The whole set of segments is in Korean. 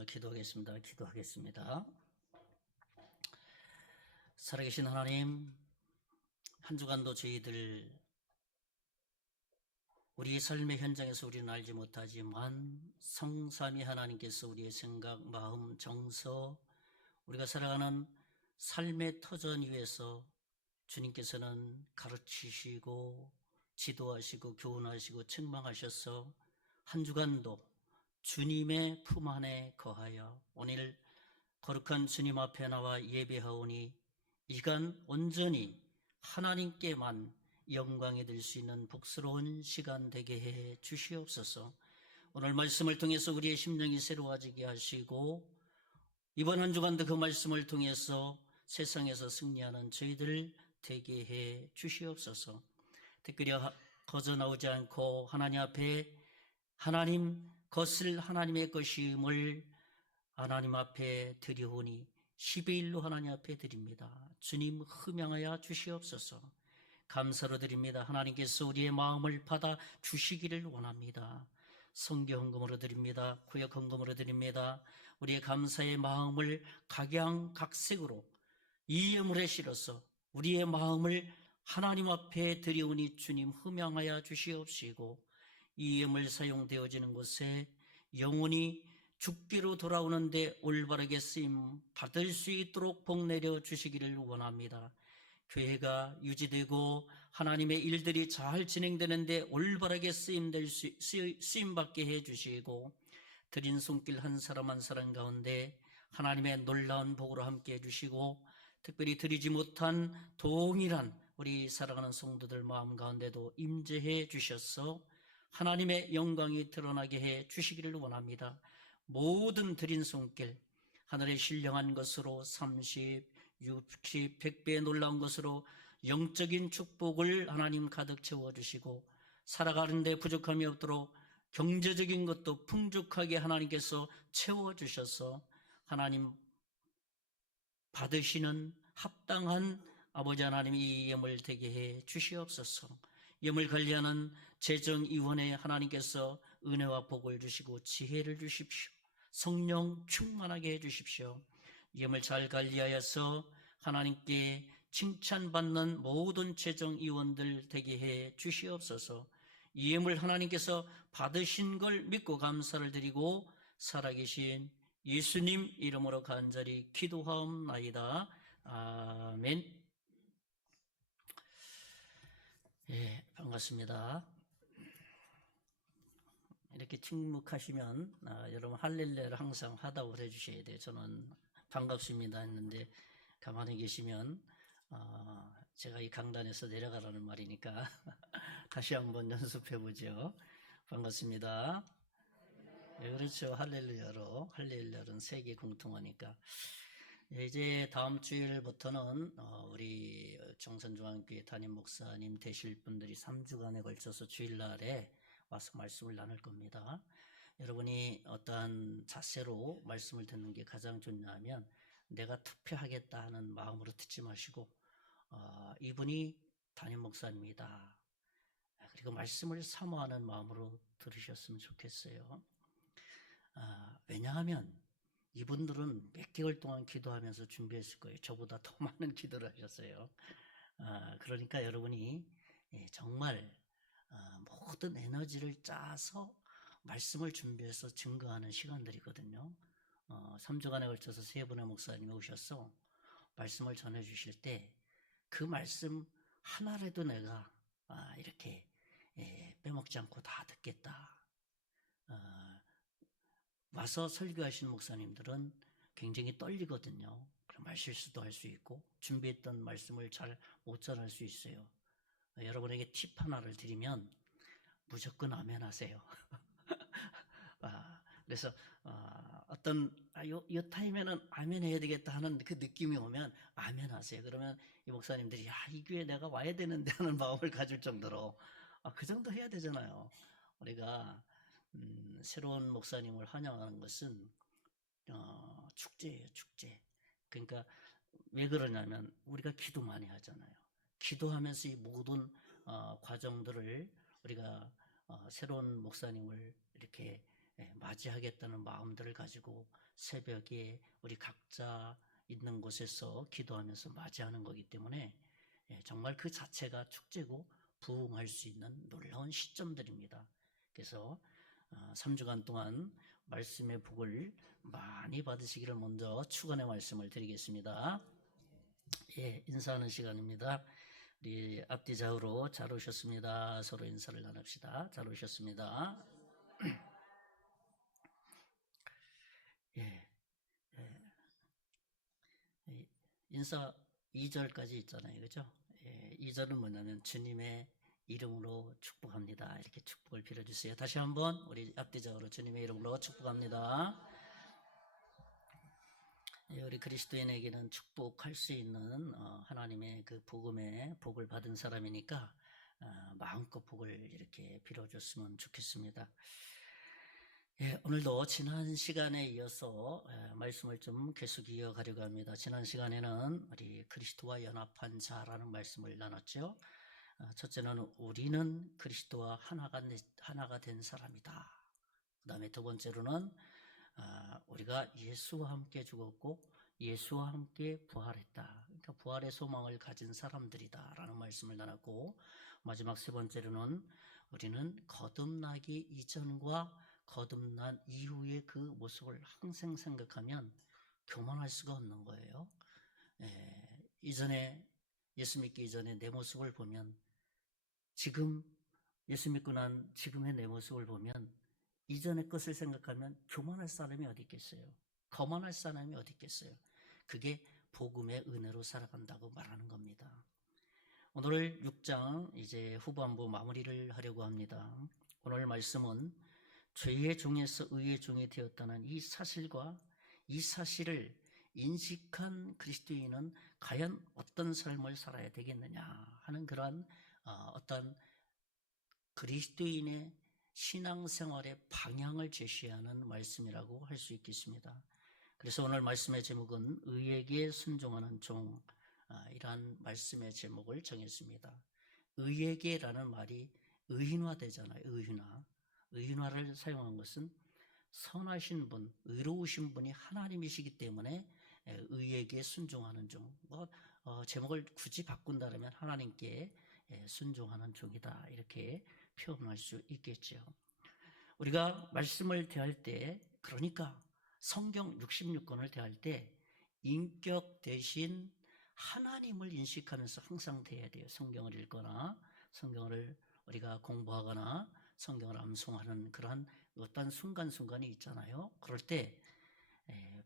먼저 기도하겠습니다. 살아계신 하나님, 한 주간도 저희들 우리의 삶의 현장에서 우리는 알지 못하지만 성삼위 하나님께서 우리의 생각, 마음, 정서, 우리가 살아가는 삶의 터전 위에서 주님께서는 가르치시고 지도하시고 교훈하시고 책망하셔서 한 주간도 주님의 품 안에 거하여 오늘 거룩한 주님 앞에 나와 예배하오니 이간 온전히 하나님께만 영광이 될 수 있는 복스러운 시간 되게 해 주시옵소서. 오늘 말씀을 통해서 우리의 심령이 새로워지게 하시고 이번 한 주간도 그 말씀을 통해서 세상에서 승리하는 저희들 되게 해 주시옵소서. 특별히 거저 나오지 않고 하나님 앞에 하나님 것을 하나님의 것임을 하나님 앞에 드리오니 12일로 하나님 앞에 드립니다. 주님 흠양하여 주시옵소서. 감사로 드립니다. 하나님께서 우리의 마음을 받아 주시기를 원합니다. 성경 헌금으로 드립니다. 구역 헌금으로 드립니다. 우리의 감사의 마음을 각양각색으로 이 예물에 실어서 우리의 마음을 하나님 앞에 드리오니 주님 흠양하여 주시옵시고 이 예물 사용되어지는 곳에 영원히 죽기로 돌아오는데 올바르게 쓰임 받을 수 있도록 복 내려 주시기를 원합니다. 교회가 유지되고 하나님의 일들이 잘 진행되는데 올바르게 쓰임받게 해주시고 드린 손길 한 사람 한 사람 가운데 하나님의 놀라운 복으로 함께 해주시고 특별히 드리지 못한 동일한 우리 살아가는 성도들 마음 가운데도 임재해 주셔서 하나님의 영광이 드러나게 해 주시기를 원합니다. 모든 드린 손길 하늘의 신령한 것으로 30, 60, 100배의 놀라운 것으로 영적인 축복을 하나님 가득 채워주시고 살아가는 데 부족함이 없도록 경제적인 것도 풍족하게 하나님께서 채워주셔서 하나님 받으시는 합당한 아버지 하나님 이 예물 되게 해 주시옵소서. 예물 관리하는 재정위원회에 하나님께서 은혜와 복을 주시고 지혜를 주십시오. 성령 충만하게 해주십시오. 예물 잘 관리하여서 하나님께 칭찬받는 모든 재정위원들 되게 해 주시옵소서. 이 예물 하나님께서 받으신 걸 믿고 감사를 드리고 살아계신 예수님 이름으로 간절히 기도하옵나이다. 아멘. 예, 반갑습니다. 이렇게 침묵하시면 여러분 할렐루야를 항상 하다고 해주셔야 돼요. 저는 반갑습니다 했는데 가만히 계시면 제가 이 강단에서 내려가라는 말이니까 다시 한번 연습해보죠. 반갑습니다. 네, 그렇죠. 할렐루야는 세계 공통어니까. 이제 다음 주일부터는 우리 정선중앙교회 담임 목사님 되실 분들이 3주간에 걸쳐서 주일날에 와서 말씀을 나눌 겁니다. 여러분이 어떠한 자세로 말씀을 듣는 게 가장 좋냐면 내가 투표하겠다 하는 마음으로 듣지 마시고 이분이 담임 목사입니다. 그리고 말씀을 사모하는 마음으로 들으셨으면 좋겠어요. 왜냐하면 이분들은 몇 개월 동안 기도하면서 준비했을 거예요. 저보다 더 많은 기도를 하셨어요. 그러니까 여러분이 정말 모든 에너지를 짜서 말씀을 준비해서 증거하는 시간들이거든요. 3주간에 걸쳐서 3분의 목사님이 오셔서 말씀을 전해주실 때 그 말씀 하나라도 내가 이렇게 빼먹지 않고 다 듣겠다. 와서 설교하시는 목사님들은 굉장히 떨리거든요. 그럼 말실수도 할 수 있고 준비했던 말씀을 잘 못 전할 수 있어요. 여러분에게 팁 하나를 드리면 무조건 아멘 하세요. 그래서 요 타임에는 아멘 해야 되겠다 하는 그 느낌이 오면 아멘 하세요. 그러면 이 목사님들이 이 교회에 내가 와야 되는데 하는 마음을 가질 정도로 그 정도 해야 되잖아요. 우리가 새로운 목사님을 환영하는 것은 축제예요, 축제. 그러니까 왜 그러냐면 우리가 기도 많이 하잖아요. 기도하면서 이 모든 과정들을 우리가 새로운 목사님을 이렇게 맞이하겠다는 마음들을 가지고 새벽에 우리 각자 있는 곳에서 기도하면서 맞이하는 거기 때문에 정말 그 자체가 축제고 부흥할 수 있는 놀라운 시점들입니다. 그래서 3주간 동안 말씀의 복을 많이 받으시기를 먼저 축원의 말씀을 드리겠습니다. 인사하는 시간입니다. 우리 앞뒤 좌우로 잘 오셨습니다. 서로 인사를 나눕시다. 잘 오셨습니다. 예, 인사 2절까지 있잖아요. 그죠? 2절은 뭐냐면 주님의 이름으로 축복합니다. 이렇게 축복을 빌어주세요. 다시 한번 우리 앞뒤 좌우로 주님의 이름으로 축복합니다. 우리 그리스도인에게는 축복할 수 있는 하나님의 그 복음의 복을 받은 사람이니까 마음껏 복을 이렇게 빌어줬으면 좋겠습니다. 오늘도 지난 시간에 이어서 말씀을 좀 계속 이어가려고 합니다. 지난 시간에는 우리 그리스도와 연합한 자라는 말씀을 나눴죠. 첫째는 우리는 그리스도와 하나가 된 사람이다. 그 다음에 두 번째로는 우리가 예수와 함께 죽었고 예수와 함께 부활했다. 그러니까 부활의 소망을 가진 사람들이다 라는 말씀을 나눴고, 마지막 세 번째로는 우리는 거듭나기 이전과 거듭난 이후의 그 모습을 항상 생각하면 교만할 수가 없는 거예요. 이전에 예수 믿기 이전에 내 모습을 보면, 지금 예수 믿고 난 지금의 내 모습을 보면 이전의 것을 생각하면 교만할 사람이 어디 있겠어요? 거만할 사람이 어디 있겠어요? 그게 복음의 은혜로 살아간다고 말하는 겁니다. 오늘 6장 이제 후반부 마무리를 하려고 합니다. 오늘 말씀은 죄의 종에서 의의 종이 되었다는 이 사실과 이 사실을 인식한 그리스도인은 과연 어떤 삶을 살아야 되겠느냐 하는 그러한 어떤 그리스도인의 신앙생활의 방향을 제시하는 말씀이라고 할 수 있겠습니다. 그래서 오늘 말씀의 제목은 의에게 순종하는 종, 이러한 말씀의 제목을 정했습니다. 의에게라는 말이 의인화되잖아요. 의인화를 사용한 것은 선하신 분, 의로우신 분이 하나님이시기 때문에 의에게 순종하는 종, 제목을 굳이 바꾼다면 하나님께 순종하는 종이다, 이렇게 표현할 수 있겠죠. 우리가 말씀을 대할 때, 그러니까 성경 66권을 대할 때 인격 대신 하나님을 인식하면서 항상 대해야 돼요. 성경을 읽거나 성경을 우리가 공부하거나 성경을 암송하는 그러한 어떤 순간순간이 있잖아요. 그럴 때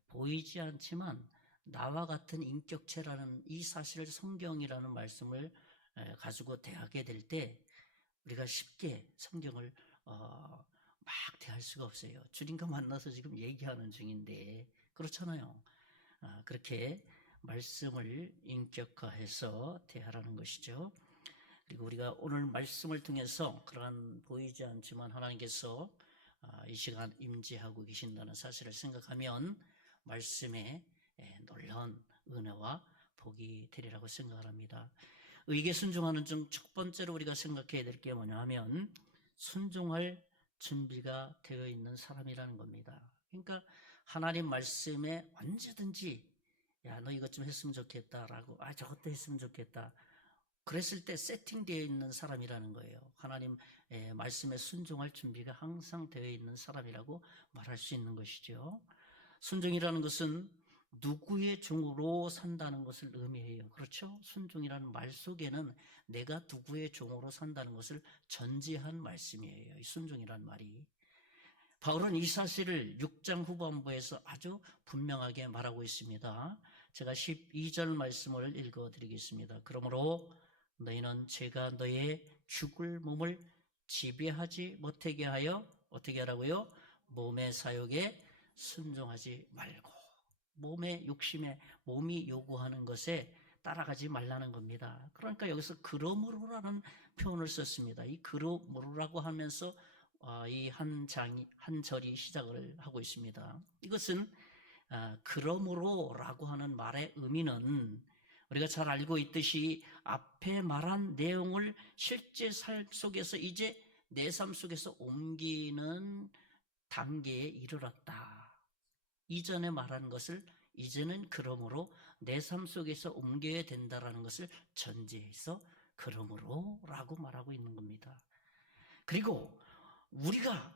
보이지 않지만 나와 같은 인격체라는 이 사실을, 성경이라는 말씀을 가지고 대하게 될 때 우리가 쉽게 성경을 막 대할 수가 없어요. 주님과 만나서 지금 얘기하는 중인데, 그렇잖아요. 그렇게 말씀을 인격화해서 대하라는 것이죠. 그리고 우리가 오늘 말씀을 통해서 그러한 보이지 않지만 하나님께서 이 시간 임재하고 계신다는 사실을 생각하면 말씀에 놀라운 은혜와 복이 되리라고 생각을 합니다. 의에 순종하는 중 첫 번째로 우리가 생각해야 될 게 뭐냐 하면 순종할 준비가 되어 있는 사람이라는 겁니다. 그러니까 하나님 말씀에 언제든지 야, 너 이것 좀 했으면 좋겠다라고, 저것도 했으면 좋겠다, 그랬을 때 세팅되어 있는 사람이라는 거예요. 하나님 말씀에 순종할 준비가 항상 되어 있는 사람이라고 말할 수 있는 것이죠. 순종이라는 것은 누구의 종으로 산다는 것을 의미해요. 그렇죠? 순종이라는 말 속에는 내가 누구의 종으로 산다는 것을 전제한 말씀이에요. 이 순종이라는 말이. 바울은 이 사실을 6장 후반부에서 아주 분명하게 말하고 있습니다. 제가 12절 말씀을 읽어드리겠습니다. 그러므로 너희는 제가 너의 죽을 몸을 지배하지 못하게 하여 어떻게 하라고요? 몸의 사욕에 순종하지 말고, 몸의 욕심에, 몸이 요구하는 것에 따라가지 말라는 겁니다. 그러니까 여기서 그러므로라는 표현을 썼습니다. 이 그러므로라고 하면서 이 한 절이 시작을 하고 있습니다. 이것은 그러므로라고 하는 말의 의미는 우리가 잘 알고 있듯이 앞에 말한 내용을 실제 삶 속에서 이제 내 삶 속에서 옮기는 단계에 이르렀다. 이전에 말한 것을 이제는 그러므로 내 삶 속에서 옮겨야 된다라는 것을 전제해서 그러므로 라고 말하고 있는 겁니다. 그리고 우리가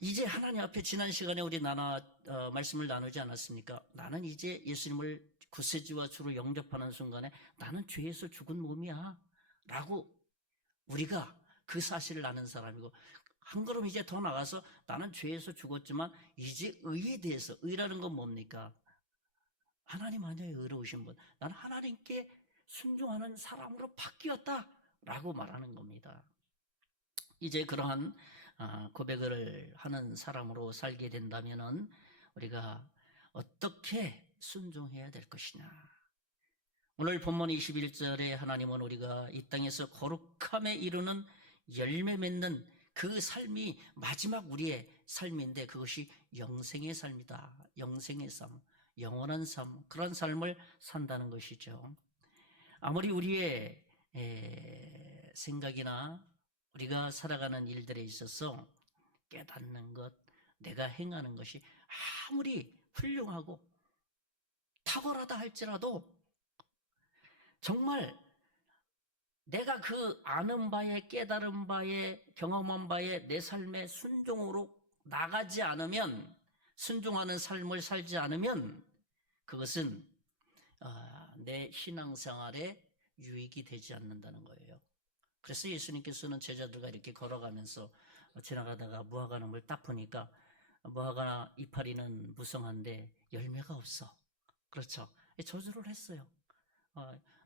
이제 하나님 앞에 지난 시간에 우리 말씀을 나누지 않았습니까? 나는 이제 예수님을 구세주와 주로 영접하는 순간에 나는 죄에서 죽은 몸이야 라고 우리가 그 사실을 아는 사람이고, 한 걸음 이제 더 나가서 나는 죄에서 죽었지만 이제 의에 대해서, 의라는 건 뭡니까? 하나님 안에 의로우신 분, 나는 하나님께 순종하는 사람으로 바뀌었다 라고 말하는 겁니다. 이제 그러한 고백을 하는 사람으로 살게 된다면 우리가 어떻게 순종해야 될 것이냐. 오늘 본문 21절에 하나님은 우리가 이 땅에서 거룩함에 이르는 열매 맺는 그 삶이 마지막 우리의 삶인데, 그것이 영생의 삶이다. 영생의 삶, 영원한 삶, 그런 삶을 산다는 것이죠. 아무리 우리의 생각이나 우리가 살아가는 일들에 있어서 깨닫는 것, 내가 행하는 것이 아무리 훌륭하고 탁월하다 할지라도 정말 내가 그 아는 바에, 깨달은 바에, 경험한 바에 내 삶의 순종으로 나가지 않으면, 순종하는 삶을 살지 않으면 그것은 내 신앙생활에 유익이 되지 않는다는 거예요. 그래서 예수님께서는 제자들과 이렇게 걸어가면서 지나가다가 무화과 나무를 딱 보니까 무화과 이파리는 무성한데 열매가 없어. 그렇죠. 저주를 했어요.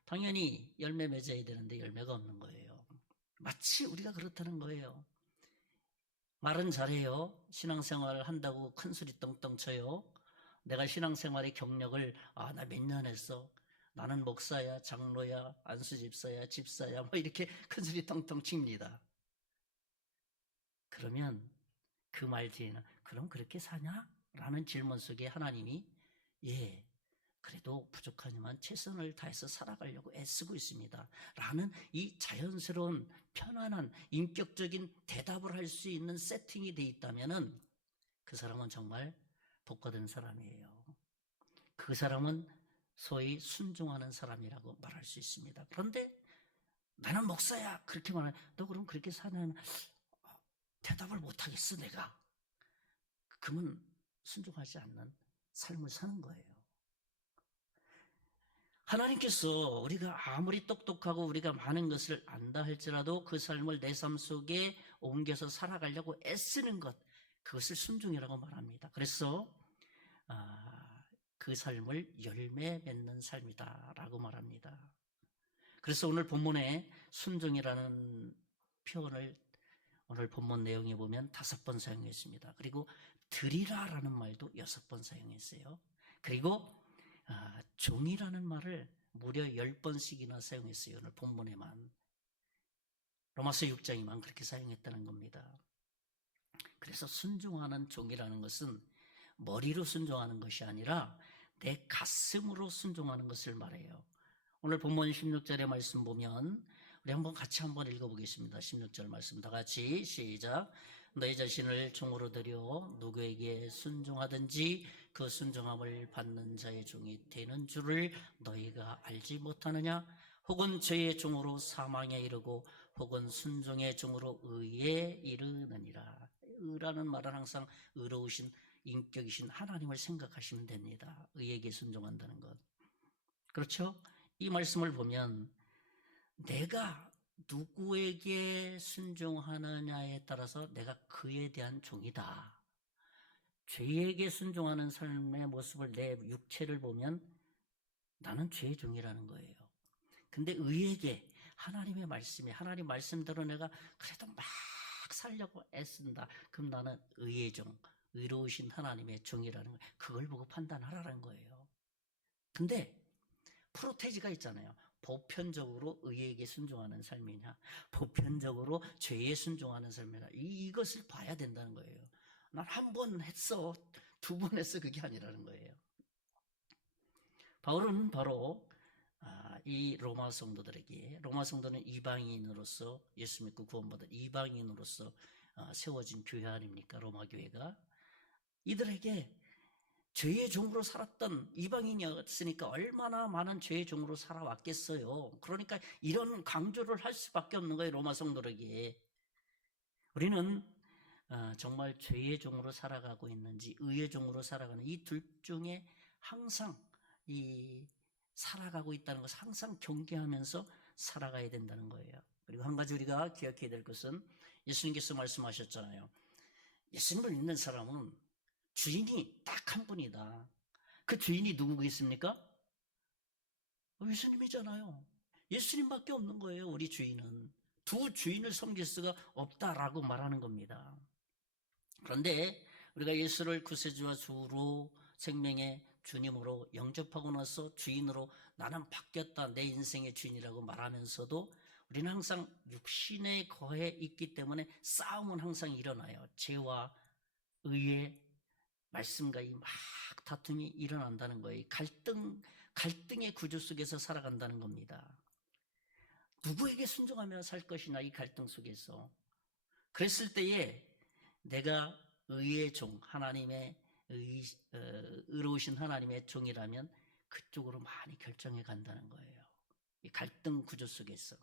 당연히 열매 맺어야 되는데 열매가 없는 거예요. 마치 우리가 그렇다는 거예요. 말은 잘해요. 신앙생활을 한다고 큰소리 떵떵 쳐요. 내가 신앙생활의 경력을 나 몇 년 했어. 나는 목사야, 장로야, 안수집사야, 집사야, 뭐 이렇게 큰소리 떵떵 칩니다. 그러면 그 말 뒤에는 그럼 그렇게 사냐? 라는 질문 속에 하나님이 그래도 부족하지만 최선을 다해서 살아가려고 애쓰고 있습니다. 라는 이 자연스러운 편안한 인격적인 대답을 할 수 있는 세팅이 돼 있다면은 그 사람은 정말 복받은 사람이에요. 그 사람은 소위 순종하는 사람이라고 말할 수 있습니다. 그런데 나는 목사야 그렇게 말하면 너 그럼 그렇게 사냐면 대답을 못하겠어 내가. 그러면 순종하지 않는 삶을 사는 거예요. 하나님께서 우리가 아무리 똑똑하고 우리가 많은 것을 안다 할지라도 그 삶을 내 삶 속에 옮겨서 살아가려고 애쓰는 것, 그것을 순종이라고 말합니다. 그래서 그 삶을 열매 맺는 삶이다 라고 말합니다. 그래서 오늘 본문에 순종이라는 표현을 오늘 본문 내용에 보면 5번 사용했습니다. 그리고 드리라라는 말도 6번 사용했어요. 그리고 종이라는 말을 무려 10번씩이나 사용했어요. 오늘 본문에만. 로마서 6장에만 그렇게 사용했다는 겁니다. 그래서 순종하는 종이라는 것은 머리로 순종하는 것이 아니라 내 가슴으로 순종하는 것을 말해요. 오늘 본문 16절의 말씀 보면 우리 한번 같이 한번 읽어보겠습니다. 16절 말씀 다 같이 시작. 너희 자신을 종으로 들여 누구에게 순종하든지 그 순종함을 받는 자의 종이 되는 줄을 너희가 알지 못하느냐? 혹은 죄의 종으로 사망에 이르고 혹은 순종의 종으로 의에 이르느니라. 의라는 말은 항상 의로우신 인격이신 하나님을 생각하시면 됩니다. 의에게 순종한다는 것. 그렇죠? 이 말씀을 보면 내가 누구에게 순종하느냐에 따라서 내가 그에 대한 종이다. 죄에게 순종하는 삶의 모습을 내 육체를 보면 나는 죄의 종이라는 거예요. 근데 의에게 하나님의 말씀이 하나님 말씀대로 내가 그래도 막 살려고 애쓴다. 그럼 나는 의의 종, 의로우신 하나님의 종이라는 거예요. 그걸 보고 판단하라는 거예요. 근데 프로테지가 있잖아요. 보편적으로 의에게 순종하는 삶이냐, 보편적으로 죄에 순종하는 삶이냐, 이것을 봐야 된다는 거예요. 난 한 번 했어, 2번 했어, 그게 아니라는 거예요. 바울은 바로 이 로마 성도들에게, 로마 성도는 이방인으로서 예수 믿고 구원받은 이방인으로서 세워진 교회 아닙니까? 로마 교회가. 이들에게 죄의 종으로 살았던 이방인이었으니까 얼마나 많은 죄의 종으로 살아왔겠어요. 그러니까 이런 강조를 할 수밖에 없는 거예요, 로마 성도에게. 우리는 정말 죄의 종으로 살아가고 있는지 의의 종으로 살아가는 이 둘 중에 항상 살아가고 있다는 것을 항상 경계하면서 살아가야 된다는 거예요. 그리고 한 가지 우리가 기억해야 될 것은 예수님께서 말씀하셨잖아요. 예수님을 믿는 사람은 주인이 딱 한 분이다. 그 주인이 누구겠습니까? 예수님이잖아요. 예수님밖에 없는 거예요. 우리 주인은. 두 주인을 섬길 수가 없다라고 말하는 겁니다. 그런데 우리가 예수를 구세주와 주로 생명의 주님으로 영접하고 나서 주인으로 나는 바뀌었다, 내 인생의 주인이라고 말하면서도 우리는 항상 육신에 거해 있기 때문에 싸움은 항상 일어나요. 죄와 의의 말씀과 이 막 다툼이 일어난다는 거예요. 갈등의 구조 속에서 살아간다는 겁니다. 누구에게 순종하며 살 것이냐, 이 갈등 속에서. 그랬을 때에 내가 의의 종, 하나님의 의로우신 하나님의 종이라면 그쪽으로 많이 결정해 간다는 거예요. 이 갈등 구조 속에서.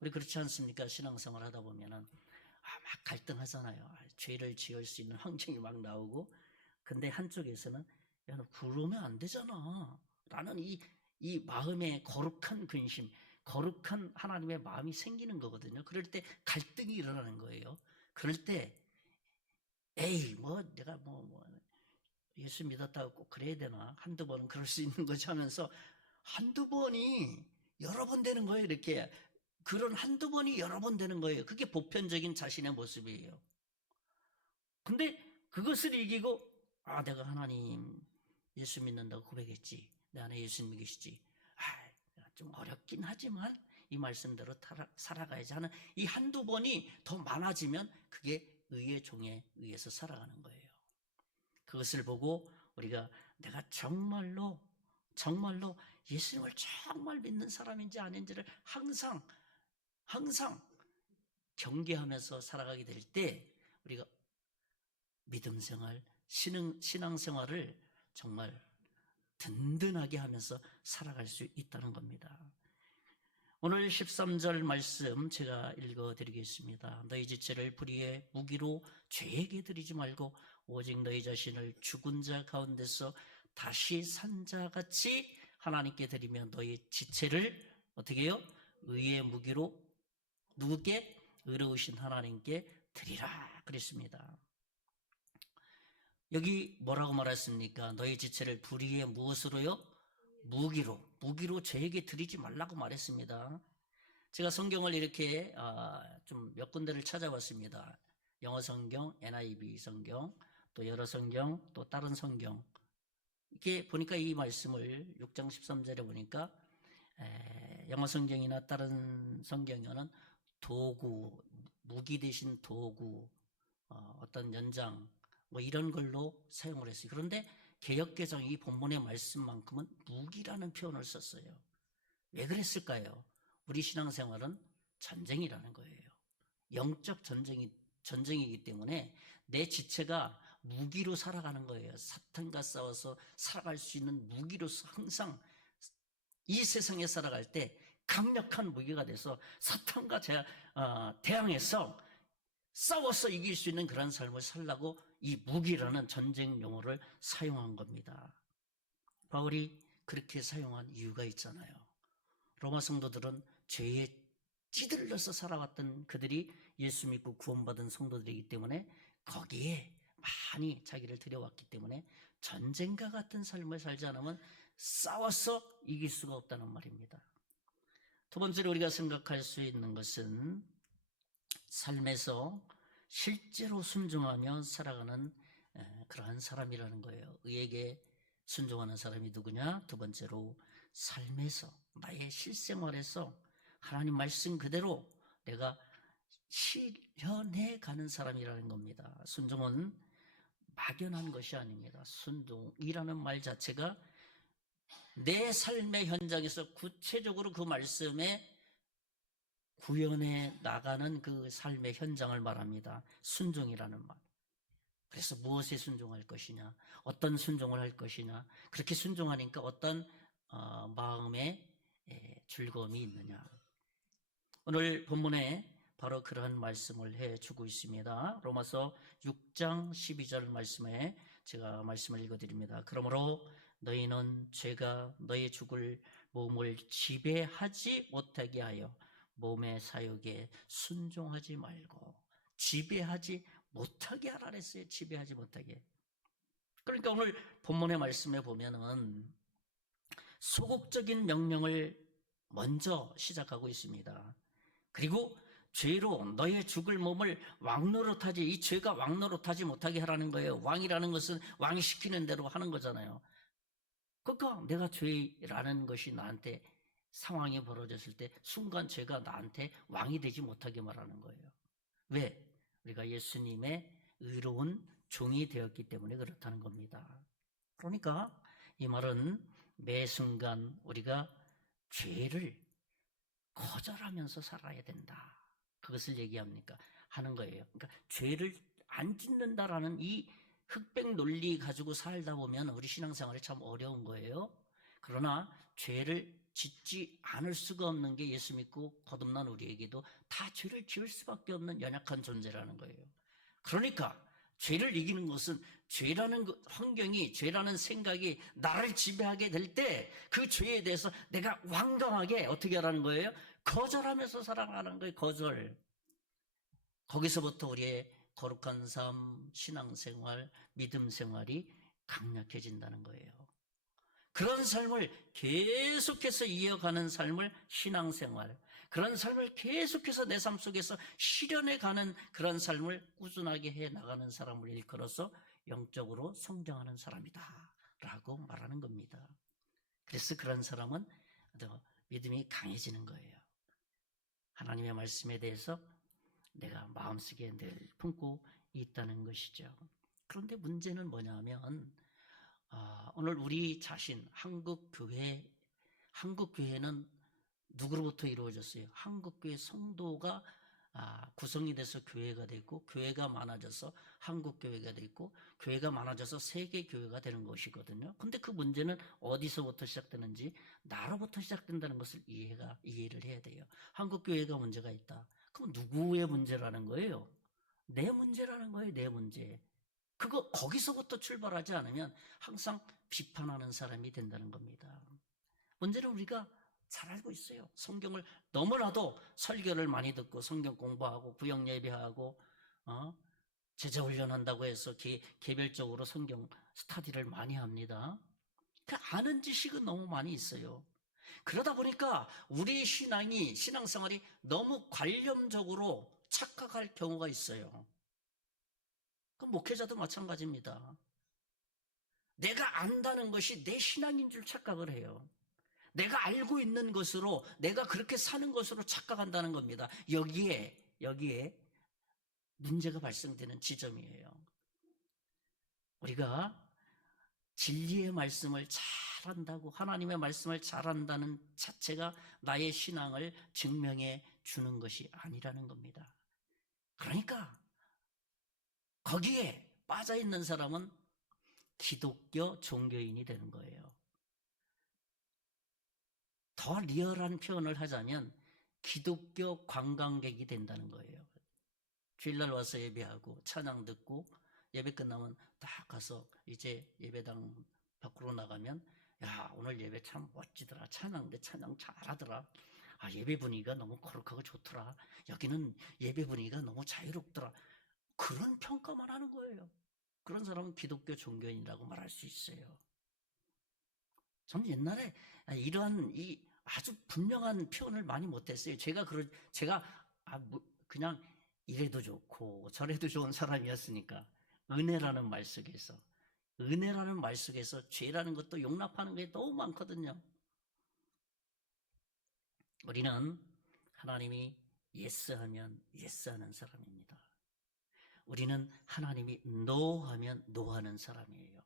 우리 그렇지 않습니까? 신앙생활 하다 보면은 막 갈등하잖아요. 죄를 지을 수 있는 환경이 막 나오고, 근데 한쪽에서는 야, 너 그러면 안 되잖아 라는 이 마음의 거룩한 근심, 거룩한 하나님의 마음이 생기는 거거든요. 그럴 때 갈등이 일어나는 거예요. 그럴 때 에이 뭐 내가 뭐 예수 믿었다고 꼭 그래야 되나, 한두 번은 그럴 수 있는 거지 하면서 한두 번이 여러 번 되는 거예요. 이렇게 그런 한두 번이 여러 번 되는 거예요. 그게 보편적인 자신의 모습이에요. 근데 그것을 이기고 내가 하나님 예수 믿는다고 고백했지, 내 안에 예수님이 계시지, 좀 어렵긴 하지만 이 말씀대로 살아가야지 하는 이 한두 번이 더 많아지면 그게 의의 종에 의해서 살아가는 거예요. 그것을 보고 우리가 내가 정말로 예수님을 정말 믿는 사람인지 아닌지를 항상 경계하면서 살아가게 될 때 우리가 믿음 생활, 신앙 생활을 정말 든든하게 하면서 살아갈 수 있다는 겁니다. 오늘 13절 말씀 제가 읽어드리겠습니다. 너희 지체를 불의의 무기로 죄에게 드리지 말고 오직 너희 자신을 죽은 자 가운데서 다시 산 자같이 하나님께 드리며 너희 지체를 어떻게 해요? 의의 무기로 누구께? 의로우신 하나님께 드리라 그랬습니다. 여기 뭐라고 말했습니까? 너희 지체를 불의의 무엇으로요? 무기로 죄에게 드리지 말라고 말했습니다. 제가 성경을 이렇게 좀 몇 군데를 찾아봤습니다. 영어 성경, NIV 성경, 또 여러 성경, 또 다른 성경. 이렇게 보니까 이 말씀을 6장 13절에 보니까 영어 성경이나 다른 성경에는 도구, 무기 대신 도구, 어떤 연장 뭐 이런 걸로 사용을 했어요. 그런데 개역개정이 이 본문의 말씀만큼은 무기라는 표현을 썼어요. 왜 그랬을까요? 우리 신앙생활은 전쟁이라는 거예요. 영적 전쟁이기 때문에 내 지체가 무기로 살아가는 거예요. 사탄과 싸워서 살아갈 수 있는 무기로서 항상 이 세상에 살아갈 때 강력한 무기가 돼서 사탄과 대항해서 싸워서 이길 수 있는 그런 삶을 살라고 이 무기라는 전쟁 용어를 사용한 겁니다. 바울이 그렇게 사용한 이유가 있잖아요. 로마 성도들은 죄에 찌들려서 살아왔던 그들이 예수 믿고 구원받은 성도들이기 때문에 거기에 많이 자기를 들여왔기 때문에 전쟁과 같은 삶을 살지 않으면 싸워서 이길 수가 없다는 말입니다. 두 번째로 우리가 생각할 수 있는 것은 삶에서 실제로 순종하며 살아가는 그러한 사람이라는 거예요. 의에게 순종하는 사람이 누구냐? 두 번째로 삶에서, 나의 실생활에서 하나님 말씀 그대로 내가 실현해 가는 사람이라는 겁니다. 순종은 막연한 것이 아닙니다. 순종이라는 말 자체가 내 삶의 현장에서 구체적으로 그 말씀에 구현해 나가는 그 삶의 현장을 말합니다. 순종이라는 말. 그래서 무엇에 순종할 것이냐, 어떤 순종을 할 것이냐, 그렇게 순종하니까 어떤 마음의 즐거움이 있느냐. 오늘 본문에 바로 그러한 말씀을 해주고 있습니다. 로마서 6장 12절 말씀에 제가 말씀을 읽어드립니다. 그러므로 너희는 죄가 너희 죽을 몸을 지배하지 못하게 하여 몸의 사욕에 순종하지 말고 지배하지 못하게 하라 그랬어요. 지배하지 못하게. 그러니까 오늘 본문의 말씀에 보면은 소극적인 명령을 먼저 시작하고 있습니다. 그리고 죄로 너의 죽을 몸을 왕노릇하지, 이 죄가 왕노릇하지 못하게 하라는 거예요. 왕이라는 것은 왕이 시키는 대로 하는 거잖아요. 그러니까 내가 죄라는 것이 나한테 상황이 벌어졌을 때 순간 죄가 나한테 왕이 되지 못하게 말하는 거예요. 왜? 우리가 예수님의 의로운 종이 되었기 때문에 그렇다는 겁니다. 그러니까 이 말은 매 순간 우리가 죄를 거절하면서 살아야 된다. 그것을 얘기합니까? 하는 거예요. 그러니까 죄를 안 짓는다라는 이 흑백 논리 가지고 살다 보면 우리 신앙생활이 참 어려운 거예요. 그러나 죄를 짓지 않을 수가 없는 게 예수 믿고 거듭난 우리에게도 다 죄를 지을 수밖에 없는 연약한 존재라는 거예요. 그러니까 죄를 이기는 것은 죄라는 환경이, 죄라는 생각이 나를 지배하게 될 때 그 죄에 대해서 내가 완강하게 어떻게 하라는 거예요? 거절하면서 살아가는 거예요. 거절. 거기서부터 우리의 거룩한 삶, 신앙생활, 믿음생활이 강력해진다는 거예요. 그런 삶을 계속해서 이어가는 삶을 신앙생활, 그런 삶을 계속해서 내 삶 속에서 실현해가는 그런 삶을 꾸준하게 해나가는 사람을 일컬어서 영적으로 성장하는 사람이다 라고 말하는 겁니다. 그래서 그런 사람은 더 믿음이 강해지는 거예요. 하나님의 말씀에 대해서 내가 마음속에 늘 품고 있다는 것이죠. 그런데 문제는 뭐냐면 오늘 우리 자신 한국교회는 누구로부터 이루어졌어요? 한국교회 성도가 구성이 돼서 교회가 되고, 교회가 많아져서 한국교회가 되고, 교회가 많아져서 세계교회가 되는 것이거든요. 근데 그 문제는 어디서부터 시작되는지 나로부터 시작된다는 것을 이해를 해야 돼요. 한국교회가 문제가 있다. 그럼 누구의 문제라는 거예요? 내 문제라는 거예요. 내 문제. 거기서부터 출발하지 않으면 항상 비판하는 사람이 된다는 겁니다. 문제는 우리가 잘 알고 있어요. 성경을 너무나도 설교를 많이 듣고 성경 공부하고 구역 예배하고 제자 훈련한다고 해서 개별적으로 성경 스터디를 많이 합니다. 그 아는 지식은 너무 많이 있어요. 그러다 보니까 우리 신앙생활이 너무 관념적으로 착각할 경우가 있어요. 그 목회자도 마찬가지입니다. 내가 안다는 것이 내 신앙인 줄 착각을 해요. 내가 알고 있는 것으로, 내가 그렇게 사는 것으로 착각한다는 겁니다. 여기에 문제가 발생되는 지점이에요. 우리가 진리의 말씀을 잘한다고, 하나님의 말씀을 잘한다는 자체가 나의 신앙을 증명해 주는 것이 아니라는 겁니다. 그러니까 거기에 빠져 있는 사람은 기독교 종교인이 되는 거예요. 더 리얼한 표현을 하자면 기독교 관광객이 된다는 거예요. 주일날 와서 예배하고 찬양 듣고 예배 끝나면 딱 가서 이제 예배당 밖으로 나가면 야, 오늘 예배 참 멋지더라. 찬양 잘하더라. 예배 분위기가 너무 거룩하고 좋더라. 여기는 예배 분위기가 너무 자유롭더라. 그런 평가만 하는 거예요. 그런 사람은 기독교 종교인이라고 말할 수 있어요. 저는 옛날에 이러한 아주 분명한 표현을 많이 못했어요. 제가 그냥 이래도 좋고 저래도 좋은 사람이었으니까 은혜라는 말 속에서 죄라는 것도 용납하는 게 너무 많거든요. 우리는 하나님이 예스하면 예스하는 사람입니다. 우리는 하나님이 노하면 노하는 사람이에요.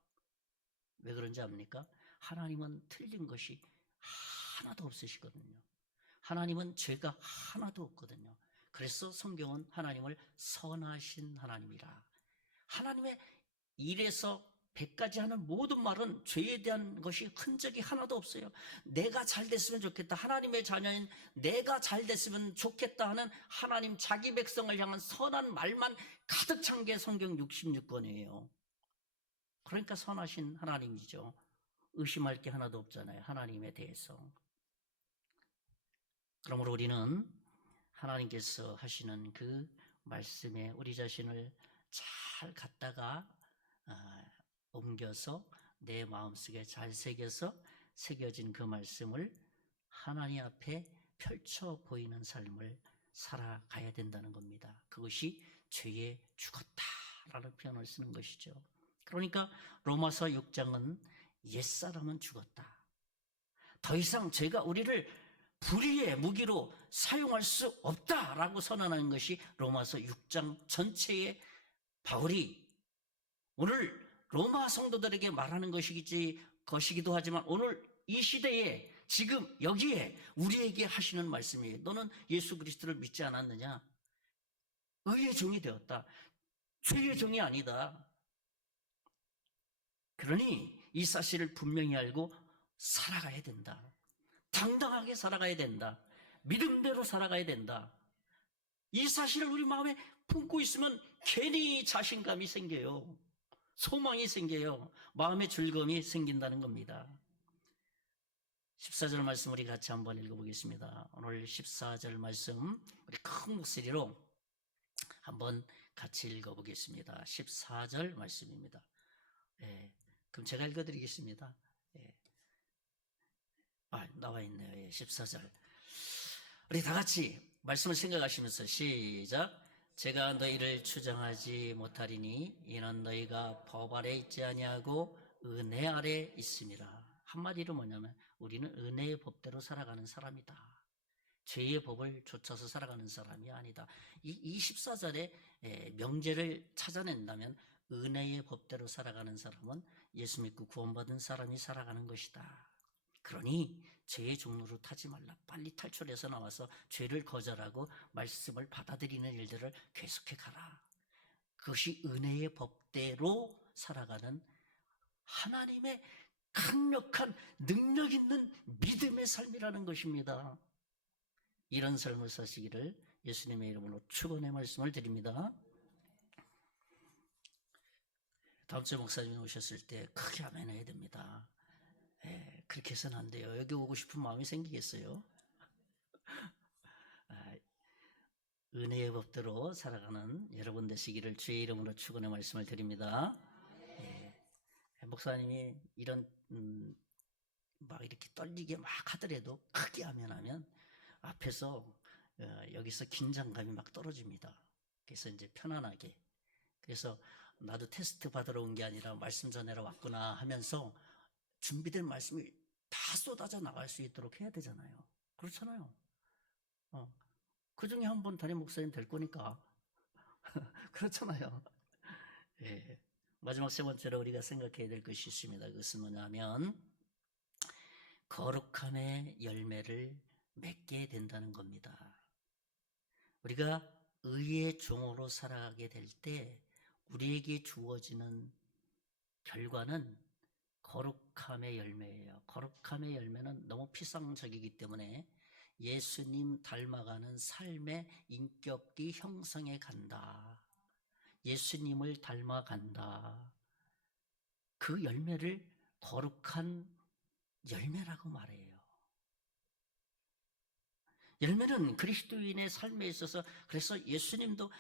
왜 그런지 압니까? 하나님은 틀린 것이 하나도 없으시거든요. 하나님은 죄가 하나도 없거든요. 그래서 성경은 하나님을 선하신 하나님이라. 하나님의 일에서 100가지 하는 모든 말은 죄에 대한 것이 흔적이 하나도 없어요. 내가 잘 됐으면 좋겠다. 하나님의 자녀인 내가 잘 됐으면 좋겠다 하는 하나님 자기 백성을 향한 선한 말만 가득 찬 게 성경 66권이에요. 그러니까 선하신 하나님이죠. 의심할 게 하나도 없잖아요. 하나님에 대해서. 그러므로 우리는 하나님께서 하시는 그 말씀에 우리 자신을 잘 갖다가 옮겨서 내 마음속에 잘 새겨진 그 말씀을 하나님 앞에 펼쳐 보이는 삶을 살아가야 된다는 겁니다. 그것이 죄에 죽었다라는 표현을 쓰는 것이죠. 그러니까 로마서 6장은 옛사람은 죽었다. 더 이상 죄가 우리를 불의의 무기로 사용할 수 없다라고 선언하는 것이 로마서 6장 전체의 바울이 오늘 로마 성도들에게 말하는 것이기도 하지만 오늘 이 시대에 지금 여기에 우리에게 하시는 말씀이에요. 너는 예수 그리스도를 믿지 않았느냐? 의의 종이 되었다. 죄의 종이 아니다. 그러니 이 사실을 분명히 알고 살아가야 된다. 당당하게 살아가야 된다. 믿음대로 살아가야 된다. 이 사실을 우리 마음에 품고 있으면 괜히 자신감이 생겨요. 소망이 생겨요. 마음의 즐거움이 생긴다는 겁니다. 14절 말씀 우리 같이 한번 읽어보겠습니다. 오늘 14절 말씀 우리 큰 목소리로 한번 같이 읽어보겠습니다. 14절 말씀입니다. 그럼 제가 읽어드리겠습니다. 나와 있네요. 14절. 우리 다 같이 말씀을 생각하시면서 시작. 제가 너희를 추정하지 못하리니 이는 너희가 법 아래 있지 아니하고 은혜 아래 있음이라. 한마디로 뭐냐면 우리는 은혜의 법대로 살아가는 사람이다. 죄의 법을 쫓아서 살아가는 사람이 아니다. 이 14절의 명제를 찾아낸다면 은혜의 법대로 살아가는 사람은 예수 믿고 구원받은 사람이 살아가는 것이다. 그러니 죄의 종로로 타지 말라. 빨리 탈출해서 나와서 죄를 거절하고 말씀을 받아들이는 일들을 계속해 가라. 그것이 은혜의 법대로 살아가는 하나님의 강력한 능력 있는 믿음의 삶이라는 것입니다. 이런 삶을 사시기를 예수님의 이름으로 축원의 말씀을 드립니다. 다음 주에 목사님 오셨을 때 크게 아멘 해야 됩니다. 그렇게 해서는 안 돼요. 여기 오고 싶은 마음이 생기겠어요? 은혜의 법대로 살아가는 여러분 되시기를 주의 이름으로 축원의 말씀을 드립니다. 목사님이 이런 막 이렇게 떨리게 막 하더라도 크게 하면 앞에서 여기서 긴장감이 막 떨어집니다. 그래서 이제 편안하게, 그래서 나도 테스트 받으러 온 게 아니라 말씀 전하러 왔구나 하면서 준비된 말씀이 다 쏟아져 나갈 수 있도록 해야 되잖아요. 그렇잖아요. 그 중에 한 번 담임 목사님 될 거니까. 그렇잖아요. 마지막 세 번째로 우리가 생각해야 될 것이 있습니다. 그것은 뭐냐면 거룩함의 열매를 맺게 된다는 겁니다. 우리가 의의 종으로 살아가게 될 때 우리에게 주어지는 결과는 거룩함의 열매예요. 거룩함의 열매는 너무 피상적이기 때문에 예수님 닮아가는 삶의 인격이 형성해 간다. 예수님을 닮아간다. 그 열매를 거룩한 열매라고 말해요. 열매는 그리스도인의 삶에 있어서 그래서 예수님도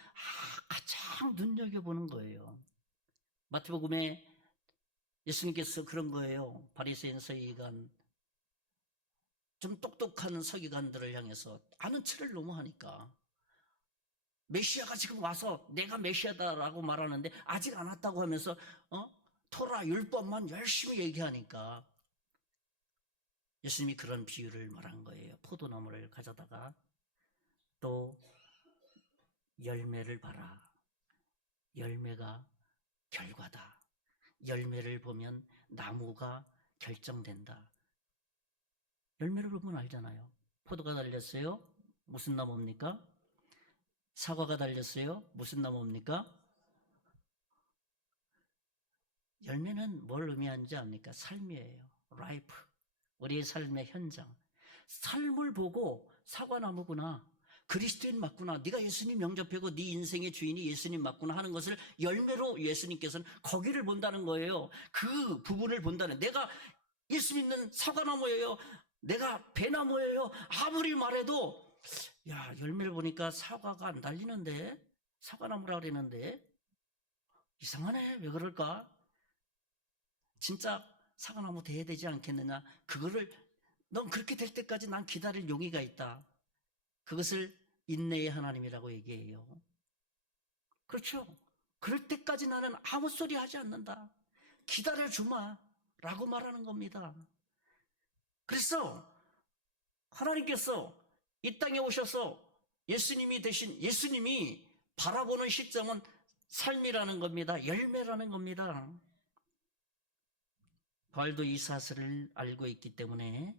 가장 눈여겨보는 거예요. 마태복음에 예수님께서 그런 거예요. 바리새인 서기관, 좀 똑똑한 서기관들을 향해서 아는 체를 너무 하니까 메시아가 지금 와서 내가 메시아다라고 말하는데 아직 안 왔다고 하면서 토라 율법만 열심히 얘기하니까 예수님이 그런 비유를 말한 거예요. 포도나무를 가져다가 또 열매를 봐라. 열매가 결과다. 열매를 보면 나무가 결정된다. 열매를 보면 알잖아요. 포도가 달렸어요? 무슨 나무입니까? 사과가 달렸어요? 무슨 나무입니까? 열매는 뭘 의미하는지 압니까? 삶이에요. 라이프. 우리의 삶의 현장. 삶을 보고 사과나무구나. 그리스도인 맞구나. 네가 예수님 영접하고 네 인생의 주인이 예수님 맞구나 하는 것을 열매로 예수님께서는 거기를 본다는 거예요. 그 부분을 본다는. 내가 예수 믿는 사과나무예요. 내가 배나무예요. 아무리 말해도 야, 열매를 보니까 사과가 안 달리는데, 사과나무라 그러는데 이상하네. 왜 그럴까? 진짜 사과나무 돼야 되지 않겠느냐? 그거를 넌 그렇게 될 때까지 난 기다릴 용의가 있다. 그것을 인내의 하나님이라고 얘기해요. 그렇죠? 그럴 때까지 나는 아무 소리 하지 않는다. 기다려주마 라고 말하는 겁니다. 그래서 하나님께서 이 땅에 오셔서 예수님이 바라보는 시점은 삶이라는 겁니다. 열매라는 겁니다. 바울도 이 사실을 알고 있기 때문에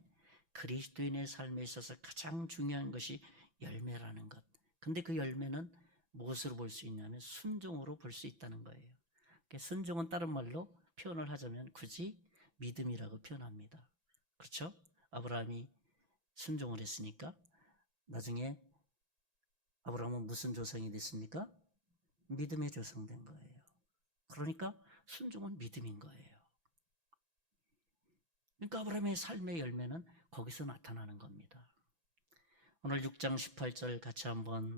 그리스도인의 삶에 있어서 가장 중요한 것이 열매라는 것. 근데 그 열매는 무엇으로 볼 수 있냐면 순종으로 볼 수 있다는 거예요. 순종은 다른 말로 표현을 하자면 굳이 믿음이라고 표현합니다. 그렇죠? 아브라함이 순종을 했으니까 나중에 아브라함은 무슨 조상이 됐습니까? 믿음의 조상 된 거예요. 그러니까 순종은 믿음인 거예요. 그러니까 아브라함의 삶의 열매는 거기서 나타나는 겁니다. 오늘 6장 18절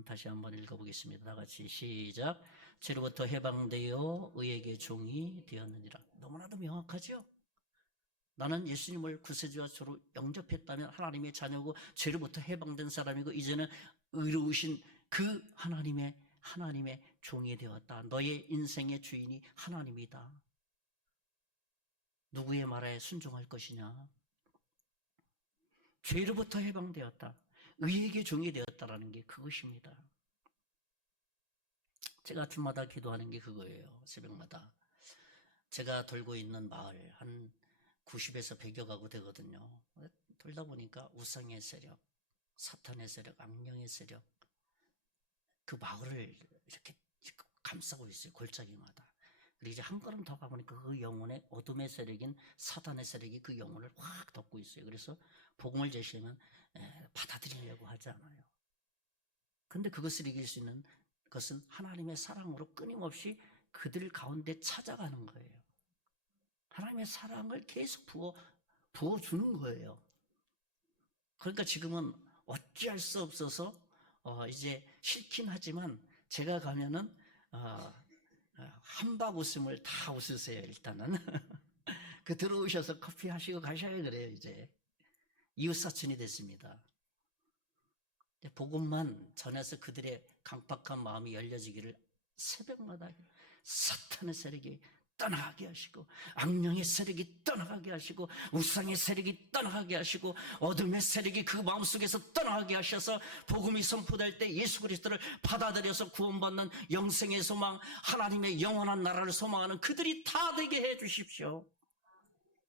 다시 한번 읽어보겠습니다. 다 같이 시작. 죄로부터 해방되어 의에게 종이 되었느니라. 너무나도 명확하죠? 나는 예수님을 구세주와 주로 영접했다면 하나님의 자녀고 죄로부터 해방된 사람이고 이제는 의로우신 그 하나님의 종이 되었다. 너의 인생의 주인이 하나님이다. 누구의 말에 순종할 것이냐? 죄로부터 해방되었다. 의에게 종이 되었다라는 게 그것입니다. 제가 아침마다 기도하는 게 그거예요. 새벽마다. 제가 돌고 있는 마을 한 90에서 100여 가구 되거든요. 돌다 보니까 우상의 세력, 사탄의 세력, 악령의 세력 그 마을을 이렇게 감싸고 있어요. 골짜기마다. 그리고 이제 한 걸음 더 가보니까 그 영혼의 어둠의 세력인 사탄의 세력이 그 영혼을 확 덮고 있어요. 그래서 복음을 제시하면 받아들이려고 하지 않아요. 근데 그것을 이길 수 있는 것은 하나님의 사랑으로 끊임없이 그들 가운데 찾아가는 거예요. 하나님의 사랑을 계속 부어주는 거예요. 그러니까 지금은 어찌할 수 없어서 이제 싫긴 하지만 제가 가면은 한박 웃음을 다 웃으세요. 일단은 그 들어오셔서 커피 하시고 가셔야 그래요. 이제 이웃사촌이 됐습니다. 복음만 전해서 그들의 강팍한 마음이 열려지기를 새벽마다 사탄의 세력이 떠나가게 하시고 악령의 세력이 떠나가게 하시고 우상의 세력이 떠나가게 하시고 어둠의 세력이 그 마음속에서 떠나가게 하셔서 복음이 선포될 때 예수 그리스도를 받아들여서 구원받는 영생의 소망, 하나님의 영원한 나라를 소망하는 그들이 다 되게 해 주십시오.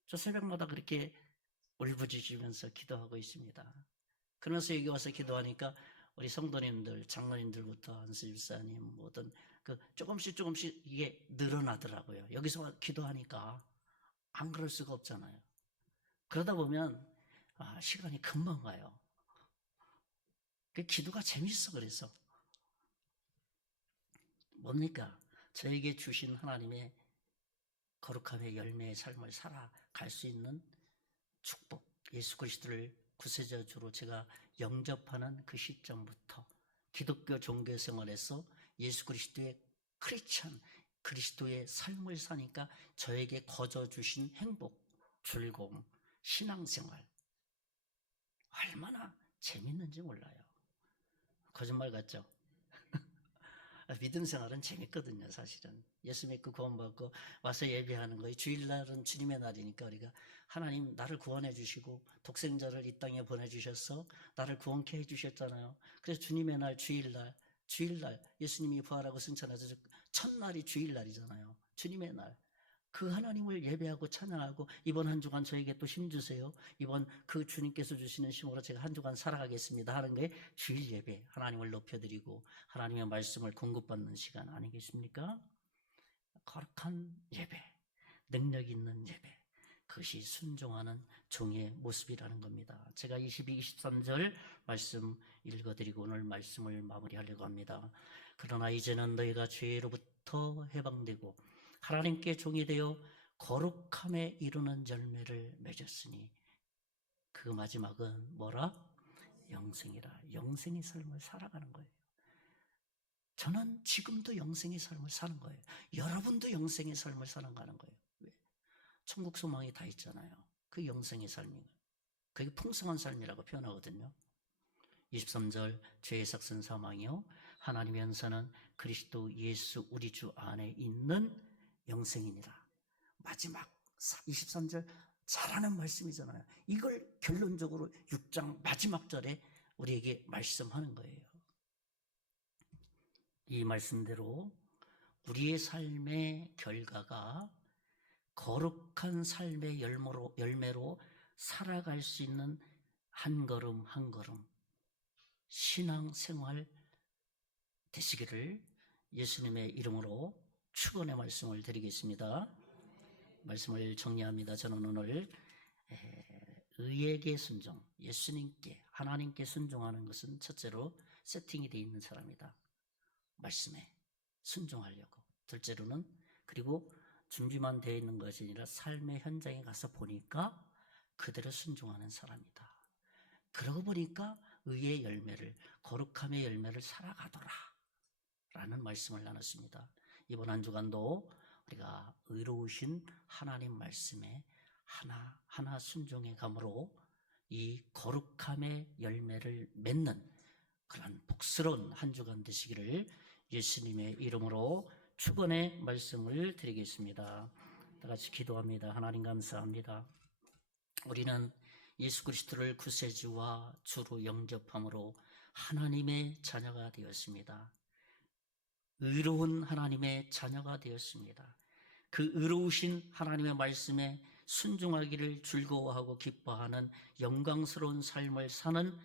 저 새벽마다 그렇게 울부짖으면서 기도하고 있습니다. 그러면서 여기 와서 기도하니까 우리 성도님들, 장로님들부터 한수집사님 뭐든 조금씩 이게 늘어나더라고요. 여기서 기도하니까 안 그럴 수가 없잖아요. 그러다 보면 시간이 금방 가요. 그 기도가 재밌어. 그래서 뭡니까? 저에게 주신 하나님의 거룩함의 열매의 삶을 살아갈 수 있는 축복, 예수 그리스도를 구세자 주로 제가 영접하는 그 시점부터 기독교 종교 생활에서 예수 그리스도의 크리스찬, 그리스도의 삶을 사니까 저에게 거저 주신 행복, 즐거움, 신앙생활 얼마나 재밌는지 몰라요. 거짓말 같죠? 믿음 생활은 재밌거든요. 사실은 예수 믿고 구원받고 와서 예배하는 거예요. 주일날은 주님의 날이니까 우리가 하나님 나를 구원해 주시고 독생자를 이 땅에 보내주셔서 나를 구원케 해주셨잖아요. 그래서 주님의 날 주일날 예수님이 부활하고 승천하셔서 첫날이 주일날이잖아요. 주님의 날 그 하나님을 예배하고 찬양하고 이번 한 주간 저에게 또 힘 주세요. 이번 그 주님께서 주시는 힘으로 제가 한 주간 살아가겠습니다 하는 게 주일 예배, 하나님을 높여드리고 하나님의 말씀을 공급받는 시간 아니겠습니까? 거룩한 예배, 능력 있는 예배, 그것이 순종하는 종의 모습이라는 겁니다. 제가 22, 23절 말씀 읽어드리고 오늘 말씀을 마무리하려고 합니다. 그러나 이제는 너희가 죄로부터 해방되고 하나님께 종이 되어 거룩함에 이르는 열매를 맺었으니 그 마지막은 뭐라? 영생이라. 영생의 삶을 살아가는 거예요. 저는 지금도 영생의 삶을 사는 거예요. 여러분도 영생의 삶을 살아가는 거예요. 왜? 천국 소망이 다 있잖아요. 그 영생의 삶이. 그게 풍성한 삶이라고 표현하거든요. 23절 죄의 삭은 사망이요 하나님의 연사는 그리스도 예수 우리 주 안에 있는 영생이니라. 마지막 23절 잘하는 말씀이잖아요. 이걸 결론적으로 6장 마지막 절에 우리에게 말씀하는 거예요. 이 말씀대로 우리의 삶의 결과가 거룩한 삶의 열매로 살아갈 수 있는 한 걸음 한 걸음 신앙생활 되시기를 예수님의 이름으로 축원의 말씀을 드리겠습니다. 말씀을 정리합니다. 저는 오늘 의에게 순종, 예수님께 하나님께 순종하는 것은 첫째로 세팅이 되어 있는 사람이다. 말씀에 순종하려고. 둘째로는 그리고 준비만 되어 있는 것이 아니라 삶의 현장에 가서 보니까 그대로 순종하는 사람이다. 그러고 보니까 의의 열매를, 거룩함의 열매를 살아가더라 라는 말씀을 나눴습니다. 이번 한 주간도 우리가 의로우신 하나님 말씀에 하나하나 순종해 감으로 이 거룩함의 열매를 맺는 그런 복스러운 한 주간 되시기를 예수님의 이름으로 축원의 말씀을 드리겠습니다. 다 같이 기도합니다. 하나님 감사합니다. 우리는 예수 그리스도를 구세주와 주로 영접함으로 하나님의 자녀가 되었습니다. 의로운 하나님의 자녀가 되었습니다. 그 의로우신 하나님의 말씀에 순종하기를 즐거워하고 기뻐하는 영광스러운 삶을 사는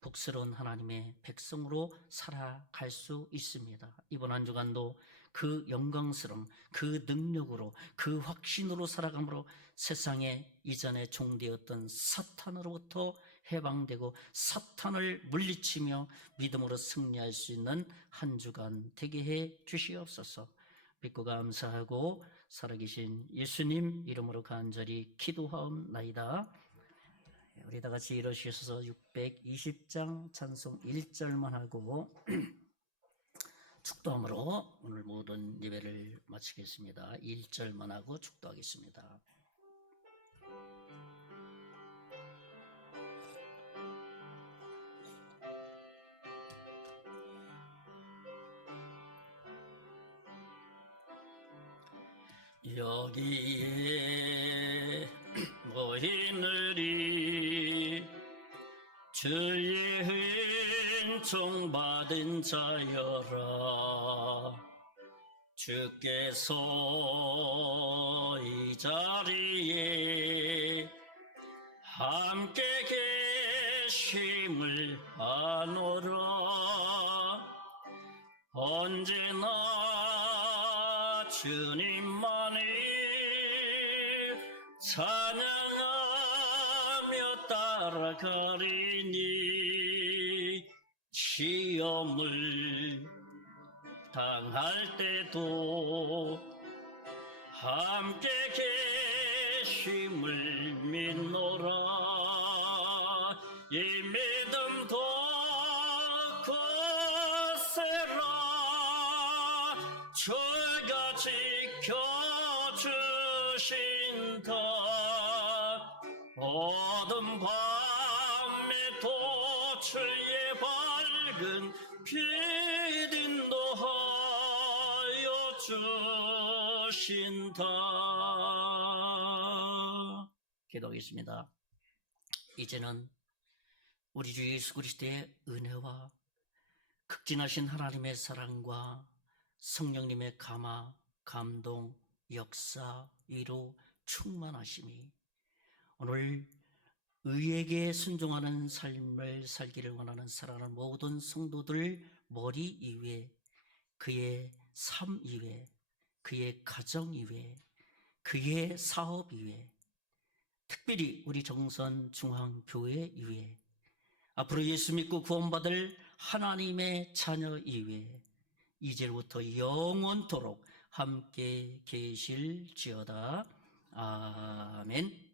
복스러운 하나님의 백성으로 살아갈 수 있습니다. 이번 한 주간도 그 영광스러움, 그 능력으로, 그 확신으로 살아감으로 세상에 이전에 종되었던 사탄으로부터 해방되고 사탄을 물리치며 믿음으로 승리할 수 있는 한 주간 되게 해 주시옵소서. 믿고 감사하고 살아계신 예수님 이름으로 간절히 기도하옵나이다. 우리 다 같이 일어서셔서 620장 찬송 1절만 하고 축도함으로 오늘 모든 예배를 마치겠습니다. 1절만 하고 축도하겠습니다. 여기에 모이느리 주의 은총 받은 자여라. 주께서 이 자리에 함께 계심을 아노라. 언제나 주님만이 찬양하며 따라가리니 시험을 당할 때도 함께 계심을 믿노라. 이 믿음도 거세라. 주가 지켜주신다. 어둠 밤에 도출의 밝은 빛 인도하여 주신다. 기도하겠습니다. 이제는 우리 주 예수 그리스도의 은혜와 극진하신 하나님의 사랑과 성령님의 감화, 감동, 역사, 위로, 충만하심이 오늘 의에게 순종하는 삶을 살기를 원하는 사랑하는 모든 성도들 머리 위에, 그의 삶 위에, 그의 가정 위에, 그의 사업 위에, 특별히 우리 정선 중앙교회 위에, 앞으로 예수 믿고 구원받을 하나님의 자녀 위에 이제부터 영원토록 함께 계실지어다. 아멘.